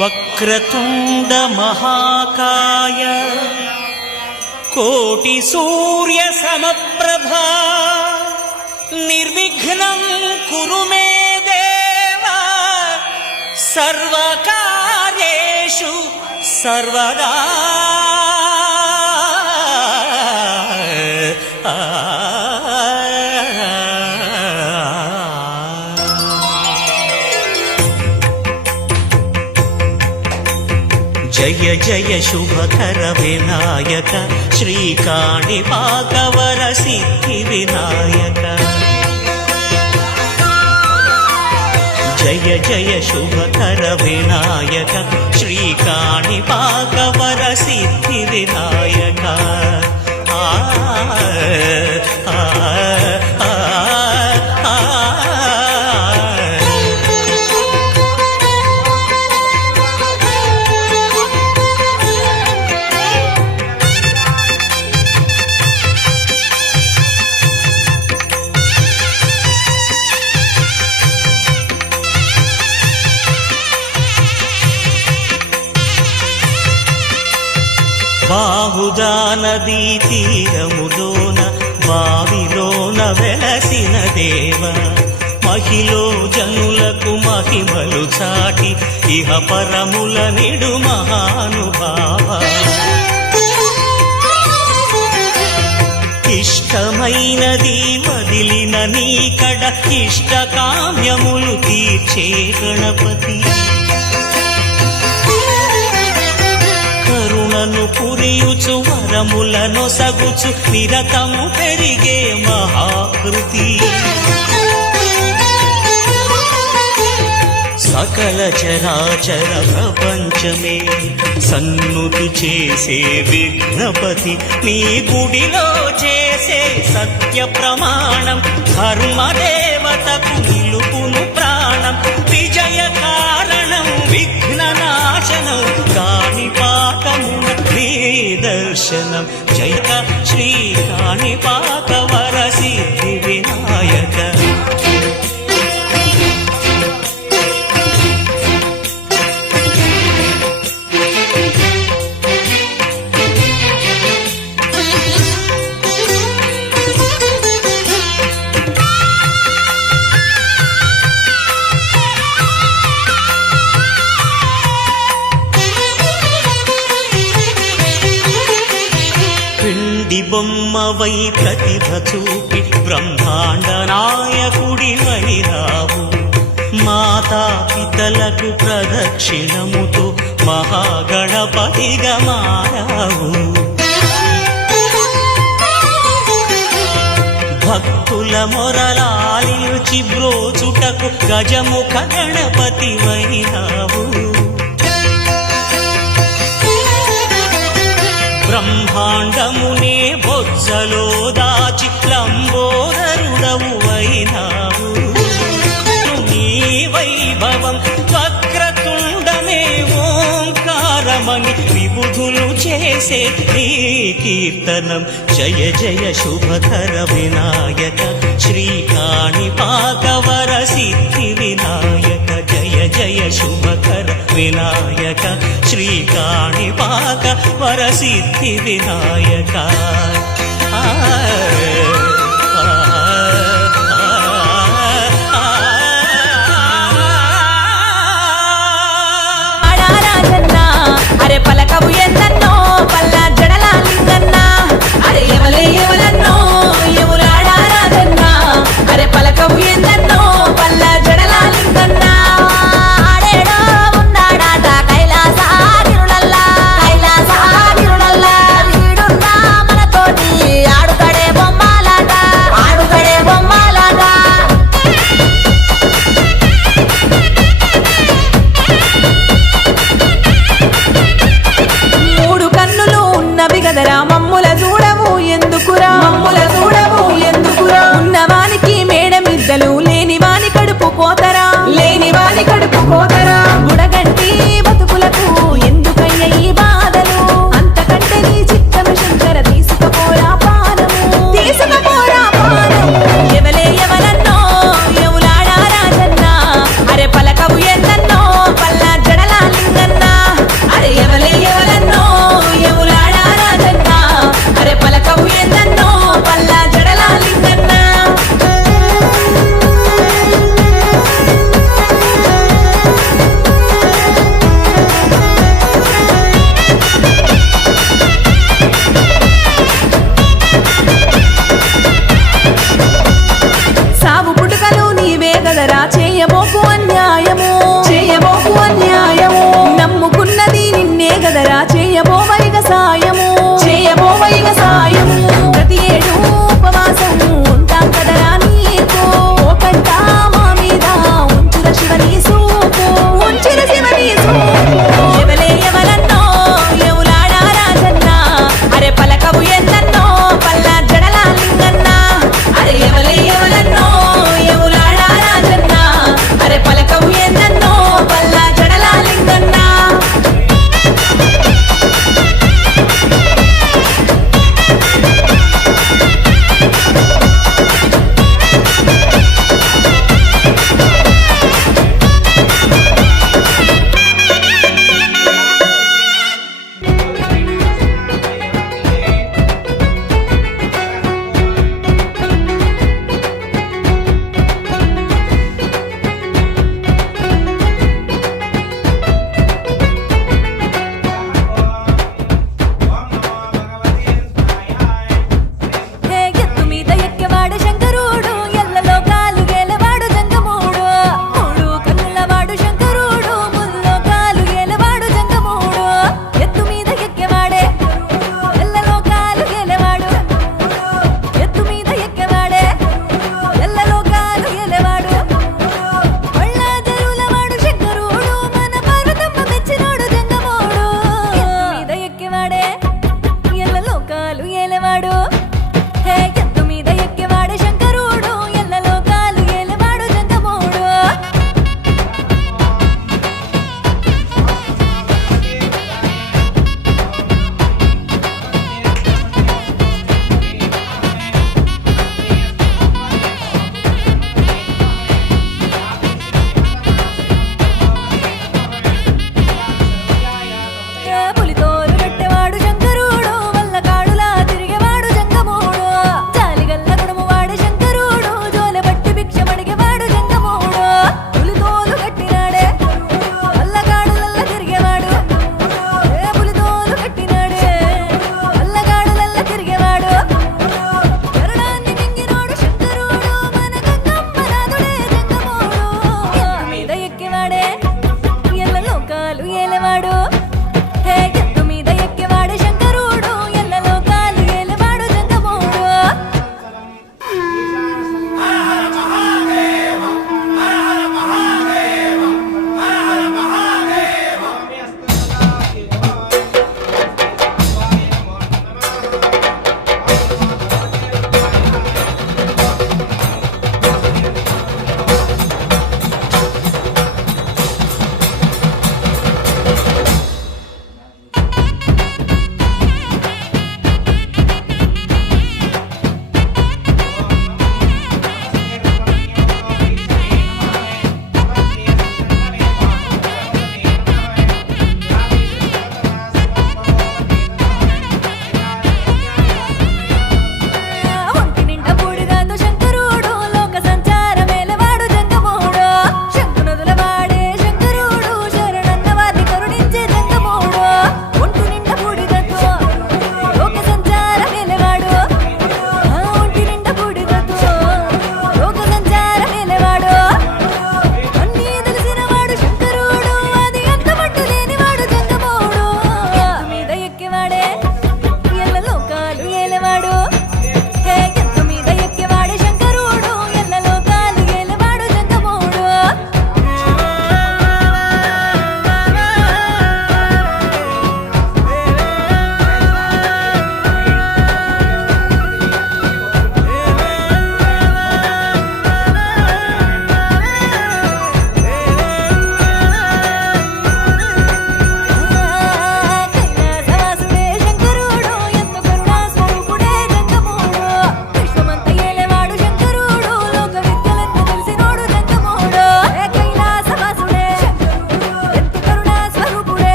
వక్రతుండ మహాకాయ కోటి సూర్య సమప్రభా నిర్విఘ్నం కురు మే దేవ సర్వకార్యేషు సర్వదా. జయ జయ శుభకర వినాయక శ్రీకాణిపాకవర సిద్ధి వినాయక. జయ జయ శుభకర వినాయక శ్రీకాణిపాకవర సిద్ధి వినాయక. బాహుదా నదీ తీరములోన బావిలోన వెలసిన దేవ మహిలో జనులకు మహిమలు చాటి ఇహ పరముల నిడు మహానుభావ. ఇష్టమైనది వదిలిన నీకడ ఇష్ట కామ్యములు తీర్చే గణపతి. కరుణను పురియుచు వరములను సగుచు నిరతము పెరిగే మహాకృతి. సకల చరాచర ప్రపంచమే సన్నుతి చేసే విఘ్నపతి. నీ గుడిలో చేసే సత్య ప్రమాణం ధర్మదేవతకు నిలుపును ప్రాణం. విజయ కారణం విఘ్న నాశనం కాణిపాకమున నీ దర్శనం. జయ శ్రీ కాణిపాకవర సిద్ధి వినాయక. బొమ్మవై ప్రతిభ చూపి బ్రహ్మాండ నాయకుడివై రావు. మాతా పితలకు ప్రదక్షిణముతో మహాగణపతిగా మారావు. భక్తుల మొరలాలిచి బ్రోచుటకు గజముఖ గణపతి వైనావు. బ్రహ్మాండమునే బొజ్జలో దాచి లంబోదరుడవు అయినావు. నీ వైభవం వక్రతుండమే ఓంకారమని విబుధులు చేసే నీ కీర్తనం. జయ జయ శుభకర వినాయక శ్రీకాణిపాకవర సిద్ధి వినాయక. జయ జయ శుభకర వినాయక శ్రీకాణిపాకవర సిద్ధి వినాయక. అరే పలకవు ఎందన్నో పల్ల జడలా లింగన్నా. అరే ఎవలే ఎవలన్నో ఎవలాడారాజన్నా. అరే పలకవు ఎందన్నో పల్ల జడలా లింగన్నా. ఆడేడో ఉన్నాడాట కైలాసగిరులల్లా కైలాసగిరులల్లా. వీడున్నా మనతోటి ఆడుతాడే బొమ్మాలాట.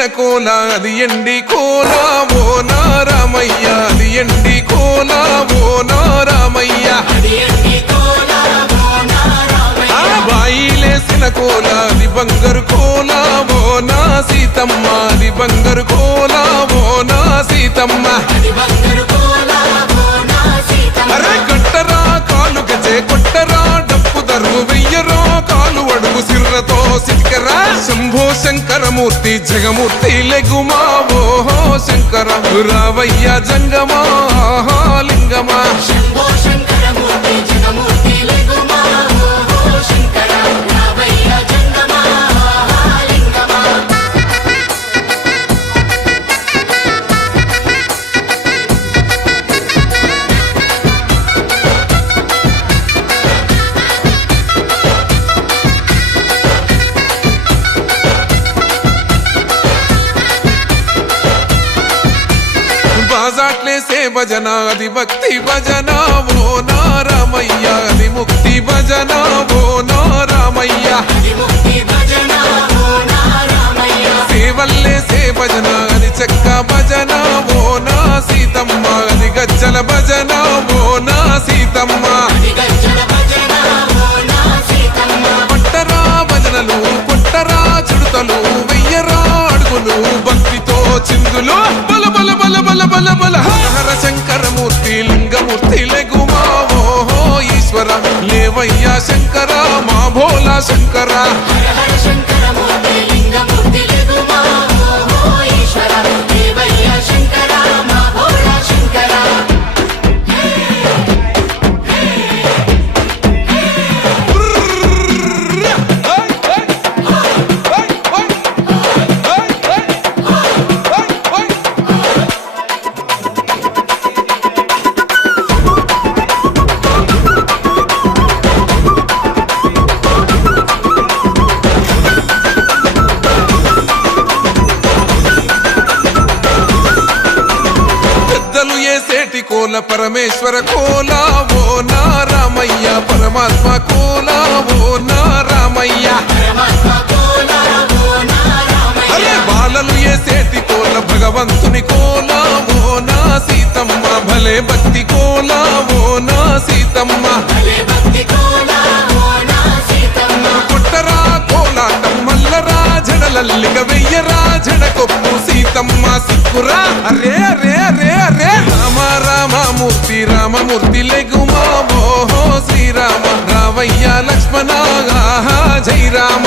ఎండిన కోల అది ఎండి కోల ఓ నారామయ్య అది ఎండి కోల ఓ నారామయ్య బాయిలేసిన కోల అది బంగారు కోల ఓ నా సీతమ్మ అది బంగారు కోల ఓ నా సీతమ్మ అరే కట్టరా కాలు గజే కొట్టరా డప్పు దరువు వెయ్యరో కాలు అడుగు సిర్రతో సిటికరా శంభో శంకరమూర్తి జగమూర్తి లెగుమా ఓహో శంకర రావయ్య జంగమా లింగమా బాజాట్లేసే భజన అది భక్తి భజన ఓ నారామయ్య అది ముక్తి భజన ఓ నారామయ్య సేవల్లేసే భజన అది చెక్క భజన ఓ నా సీతమ్మ అది గజ్జల భజన ఓ నా సీతమ్మ పట్టరా భజనలు కొట్టరా చుడతలు వెయ్యరా అడుగులు భక్తితో చిందులు బల బల బల బల బల బల హర శంకరమూర్తి లింగమూర్తి లెగుమా ఓహో ఈశ్వర లేవయ్యా శంకర మా భోలా శంకర సేటి కోల పరమేశ్వర కోల ఓ నారామయ్య పరమాత్మ కోల ఓ నారామయ్య అరే బాలలు ఏ సేటి కోల భగవంతుని కోల ఓ నా సీతమ్మ భలే భక్తి కోల ఓ నా సీతమ్మ కొట్టరా కోలాటం మల్లరా జడలల్లిగ వెయ్యరా జడకొప్పు సీతమ్మ సిక్కురా అరే అరే అరే అరే రామ రామమూర్తి రామమూర్తి లెగుమా ఓహో శ్రీరామ రావయ్య లక్ష్మణ జై రామ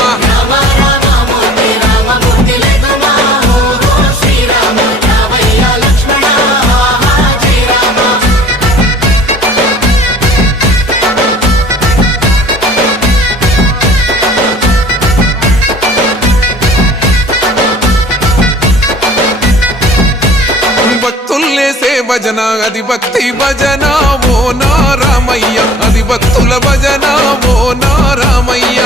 భక్తుల్లేసే భజన అది భక్తి భజన ఓ నారామయ్య అది భక్తుల భజన ఓ నారామయ్య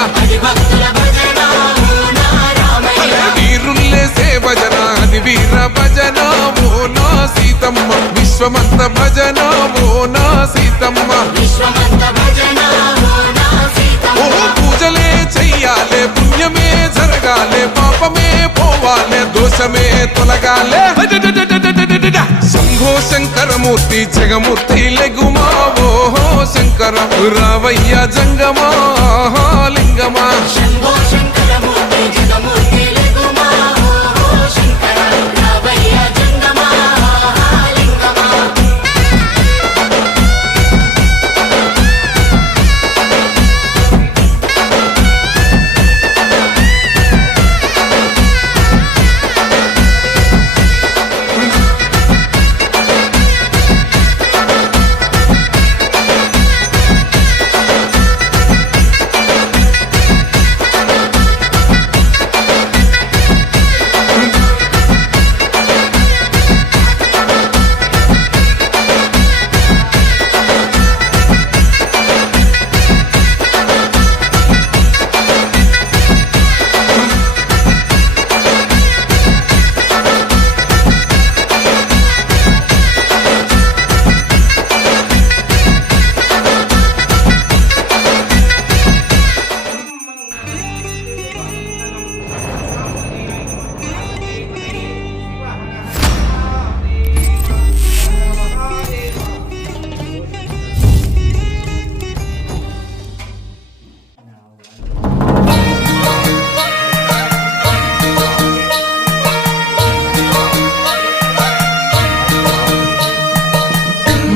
వీరుల్లేసే భజన అది వీర భజన ఓ నా సీతమ్మ విశ్వమంత భజన ఓ నా సీతమ్మ ఓ పూజలే చెయ్యాలే పుణ్యమే జరగాలే పాపమే పోవాలే దోషమే తొలగాలే శంభో శంకరమూర్తి జగమూర్తి లెగుమా ఓహో శంకర రావయ్య జంగమా లింగమా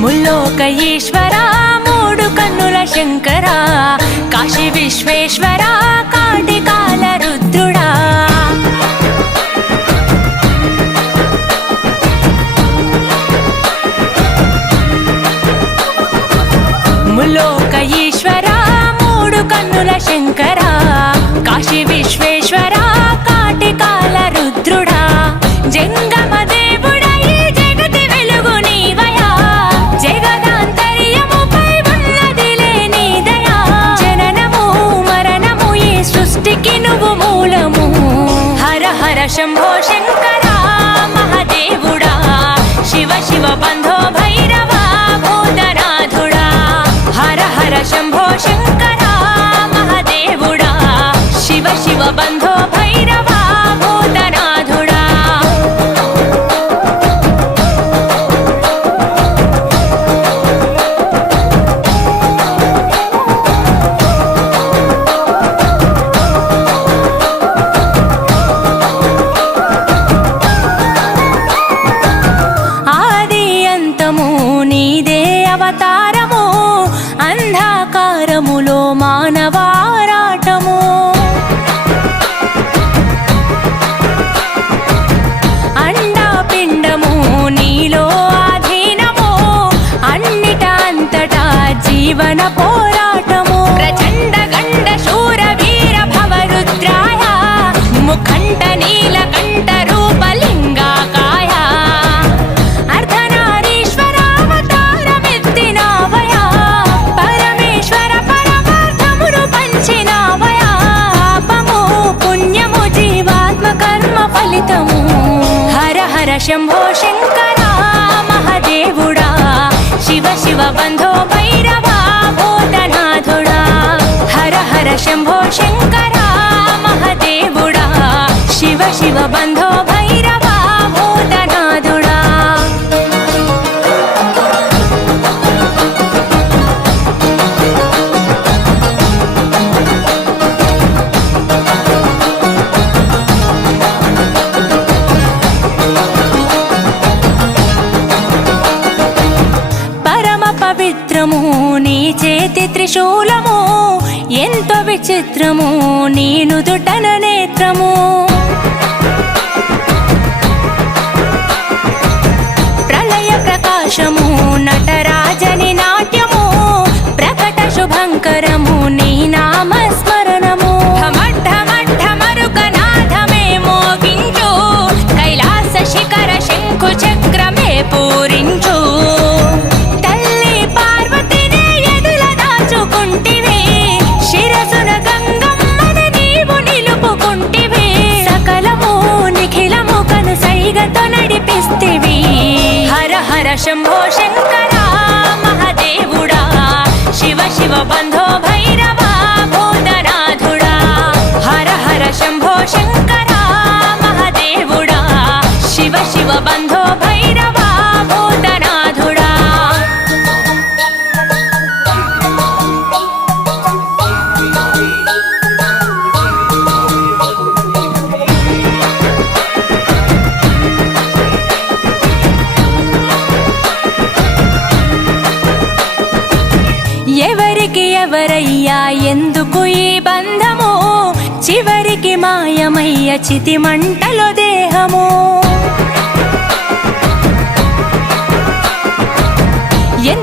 ముల్లోక ఈశ్వర మూడు కన్నుల శంకర కాశీ విశ్వేశ్వర కాటికాల రుద్రుడా ముల్లోక ఈశ్వర మూడు కన్నుల శంకర కాశీ విశ్వేశ్వర కాటికాల రుద్రుడా జంగమ దేవుడా ఈ జగతి వెలుగు నీవయా జగదాంతర్యముపై ఉన్నదిలే నీ దయా జననము మరణము ఈ సృష్టికి నువ్వు మూలము హర హర శంభో శంకర మహాదేవుడా శివ శివ బంధో భైరవ భూతనాథుడా హర హర శంభో శంకర మహాదేవుడా శివ శివ బంధో భైరవ భూతనాథుడా ఆది అంతము నీదే అవతారము అంధకారములో మానవారాటము అండాపిండము నీలో ఆధీనము అన్నిట అంతటా జీవన పోరాటము ప్రచండ గండ శూర వీర భవరుద్రాయ ముఖంట నీలకంఠ రూపలింగాకాయ అర్ధనారీశ్వరావతారమెత్తినావయా పరమేశ్వర పరమార్థమును పంచినావయా పాపము పుణ్యము జీవాత్మ కర్మ ఫలితము హర హర శంభో శంకర మహాదేవుడా శివ శివ బంధో భైరవ భూతనాథుడా హర హర శంభో శంకర మహాదేవుడా శివ శివ బంధో భైరవ భూతనాథుడా పరమ పవిత్రము నీ చేతి త్రిశూలము ఎంతో విచిత్రము నీ నుదుటన నేత్రము ప్రళయ ప్రకాశము నటరాజని నాట్యము ప్రకట శుభంకరము నీ నామస్మరణము ఢమఢమరుకనాథమే మోగించు కైలాస శిఖర శంఖు చక్రమే పూరించు తల్లి పార్వతిని ఎదుల దాచుకుంటివే శిరసున గంగమ్మన నీవు నిలుపుకుంటివే సకలము నిఖిలము కను సైగతో నడిపిస్తివి హర హర శంభో శంకర మహాదేవుడా శివ శివ బంధో భైరవ భూతనాథుడా హర హర శంభో శంకర మహాదేవుడా శివ శివ బంధో భైరవ భూతనాథుడా ఎవరికి ఎవరయ్యా ఎందుకు ఈ బంధము చివరికి మాయమయ్య చితి మంటలో దేహము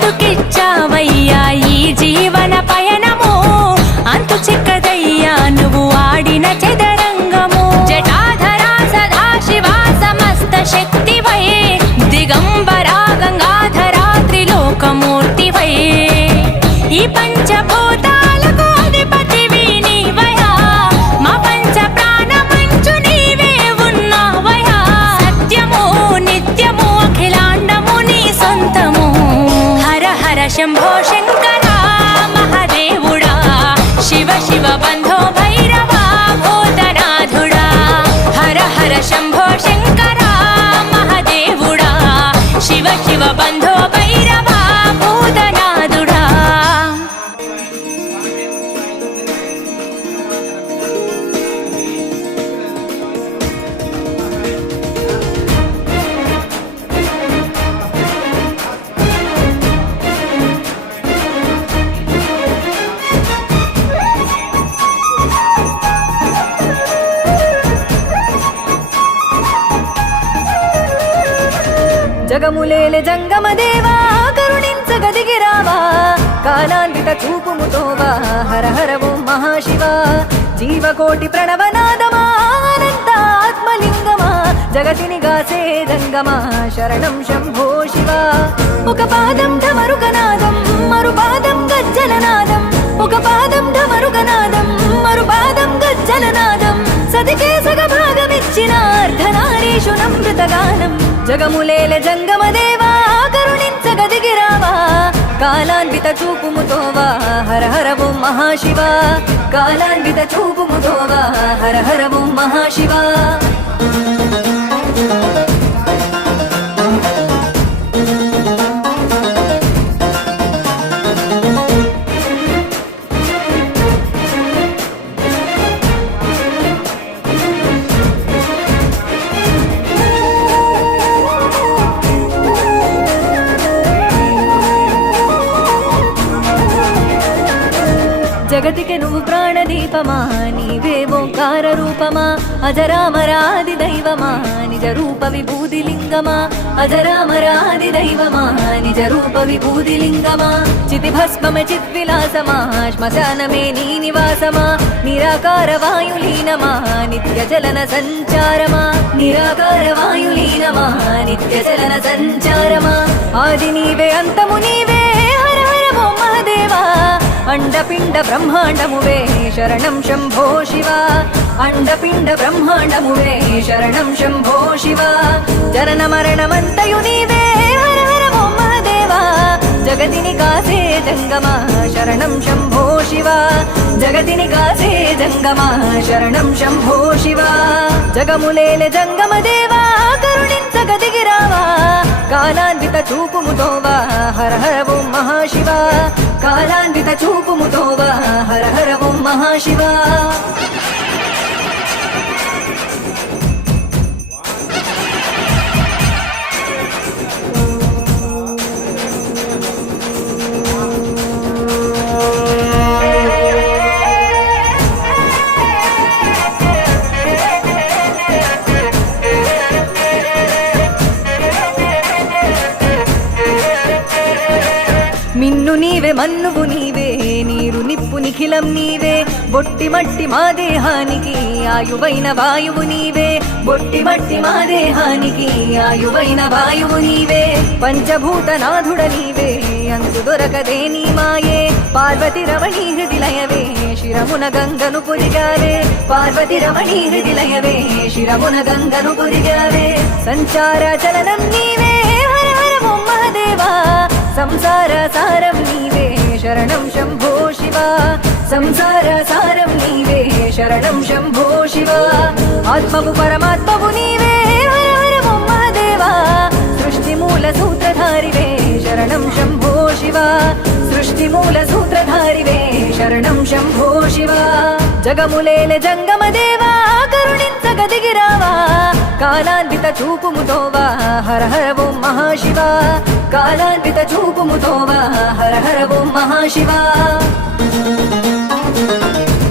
ఎందుకిచ్చావయ్యా ఈ జీవన పయనము అంతు చిక్కదయ్యా నువ్వు ఆడిన చదరంగము జటాధరా సదాశివా సమస్త శక్తివై దిగంబరా గంగాధరా త్రిలోకమూర్తివై ఈ పంచభూతాలకు అధిపతివి నీవయా మా పంచ ప్రాణమంచు నీవే ఉన్నావయా సత్యము నిత్యము అఖిలాండము నీ సొంతము హర హర శంభో శంకర మహాదేవుడా శివ శివ బంధో భైరవ భూతనాథుడా హర హర శంభో శంకర మహాదేవుడా శివ శివ బంధో భైరవ భూతనాథుడా జగములేలె జంగమదేవా కరుణించగదిగిరావా కాలాన్విత చూపుముతోవా హర హర ఓం మహాశివ జీవకోటి ప్రణవనాదమా అనంత ఆత్మలింగమా జగతిని గాసే జంగమా శరణం శంభో శివ ఒక పాదం ఢమరుకనాదం మరు పాదం గజ్జలనాదం ఒక పాదం ఢమరుకనాదం మరు పాదం గజ్జలనాదం సతికే సగ భాగమిచ్చిన అర్ధనారీషు నమృతగానం జగములేలె జంగమదేవా కరుణించగదిగిరావా కాలాన్విత చూపుముతోవా హర హర ఓం మహాశివ కాలాన్విత చూపుముతోవా హర హర ఓం మహాశివ జగతికి నువ్వు ప్రాణదీపమా నీవే ఓంకార రూపమా అజరామరాది దైవమా నిజ రూప విభూతి లింగమా అజరామరాది దైవమా నిజ రూప విభూతి లింగమా చితి భస్మమ చిద్విలాసమా శ్మశానమే నీ నివాసమా నిరాకార వాయులీనమా నిత్య చలన సంచారమా నిరాకార వాయులీనమా నిత్య చలన సంచారమా ఆది నీవే అంతము నీవే హర హర ఓం మహదేవా అండపిండ బ్రహ్మాండమువే శరణం శంభో శివ అండపిండ బ్రహ్మాండమువే శరణం శంభో శివ జనన మరణమంతయు నీవే హర హర ఓం మహదేవా జగతిని కాసే జంగమా శరణం శంభో శివ జగతిని కాసే జంగమా శరణం శంభో శివ జగములేలె జంగమదేవా కరుణించగదిగిరావా కాలాన్విత చూపుముతోవా హర హర ఓం మహాశివ కాలాన్విత చూపుముతోవా హర హర ఓం మహాశివ మిన్ను నీవే మన్నువు నీవే నీరు నిప్పు నిఖిలం నీవే బొట్టి మట్టి మా దేహానికి ఆయువైన వాయువు నీవే బొట్టి మట్టి మా దేహానికి ఆయువైన వాయువు నీవే పంచభూతనాథుడ నీవే అంతు దొరకదే నీ మాయే పార్వతి రమణీ హృదిలయవే శిరమున గంగను పురిగావే పార్వతి రమణీ హృదిలయవే శిరమున గంగను పురిగావే సంచార చలనం నీవే హర హర ఓం మహదేవా సంసార సారం నీవే శరణం శంభో శివ సంసార సారం నీవే శరణం శంభో శివ ఆత్మవు పరమాత్మవు నీవే హర హర ఓం మహదేవా సృష్టి మూల సూత్రధారివే శరణం శంభో శివ సృష్టి మూల సూత్రధారివే శరణం శంభో శివ జగములేలె జంగమదేవా కరుణించగదిగిరావా కాలాన్విత చూపుముతోవా హర హర ఓం మహాశివ కాలాన్విత చూపుముతోవా హర హర ఓం మహాశివ